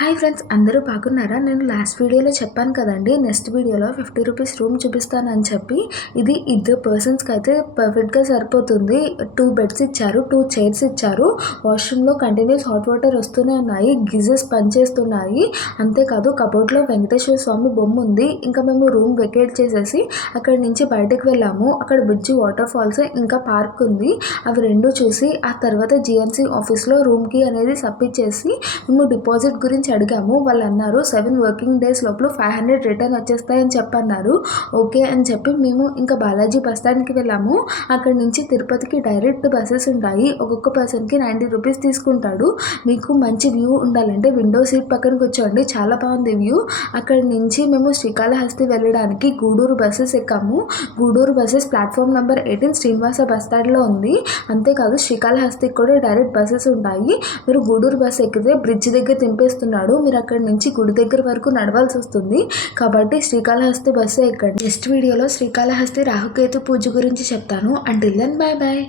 Hi friends, అందరూ బాగున్నారా? నేను లాస్ట్ వీడియోలో చెప్పాను కదండి, నెక్స్ట్ వీడియోలో 50 రూపీస్ రూమ్ చూపిస్తానని చెప్పి. ఇది ఇద్దరు పర్సన్స్కి అయితే పర్ఫెక్ట్గా సరిపోతుంది. 2 బెడ్స్ ఇచ్చారు, 2 చైర్స్ ఇచ్చారు. వాష్రూమ్లో కంటిన్యూస్ హాట్ వాటర్ వస్తూనే ఉన్నాయి, గిజెస్ పనిచేస్తున్నాయి. అంతేకాదు కబోర్డ్లో వెంకటేశ్వర స్వామి బొమ్మ ఉంది. ఇంకా మేము రూమ్ వెకేట్ చేసేసి అక్కడి నుంచి బయటకు వెళ్ళాము. అక్కడ బుజ్జి వాటర్ ఫాల్స్ ఇంకా పార్క్ ఉంది. అవి రెండు చూసి ఆ తర్వాత జిఎన్సి ఆఫీస్లో రూమ్కి అనేది సబ్మిట్ చేసి మేము డిపాజిట్ గురించి అడిగాము. వాళ్ళు అన్నారు 7 వర్కింగ్ డేస్ లోపల 500 రిటర్న్ వచ్చేస్తాయని చెప్పన్నారు. ఓకే అని చెప్పి మేము ఇంకా బాలాజీ బస్ స్టాండ్కి వెళ్ళాము. అక్కడ నుంచి తిరుపతికి డైరెక్ట్ బస్సెస్ ఉంటాయి. ఒక్కొక్క పర్సన్కి 90 రూపీస్ తీసుకుంటాడు. మీకు మంచి వ్యూ ఉండాలంటే విండో సీట్ పక్కన కూర్చోండి, చాలా బాగుంది వ్యూ. అక్కడి నుంచి మేము శ్రీకాళహస్తి వెళ్ళడానికి గూడూరు బస్సెస్ ఎక్కాము. Gudur buses platform number 18 Srinivasa bus స్టాండ్లో ఉంది. అంతేకాదు శ్రీకాళహస్తికి కూడా డైరెక్ట్ బస్సెస్ ఉంటాయి. మీరు గూడూరు బస్ ఎక్కితే బ్రిడ్జ్ దగ్గర దింపేస్తున్నాడు. మీరు అక్కడి నుంచి గుడి దగ్గర వరకు నడవాల్సి వస్తుంది. కాబట్టి శ్రీకాళహస్తి బస్సు ఎక్కండి. నెక్స్ట్ వీడియోలో శ్రీకాళహస్తి రాహుకేతు పూజ గురించి చెప్తాను. Until then bye bye.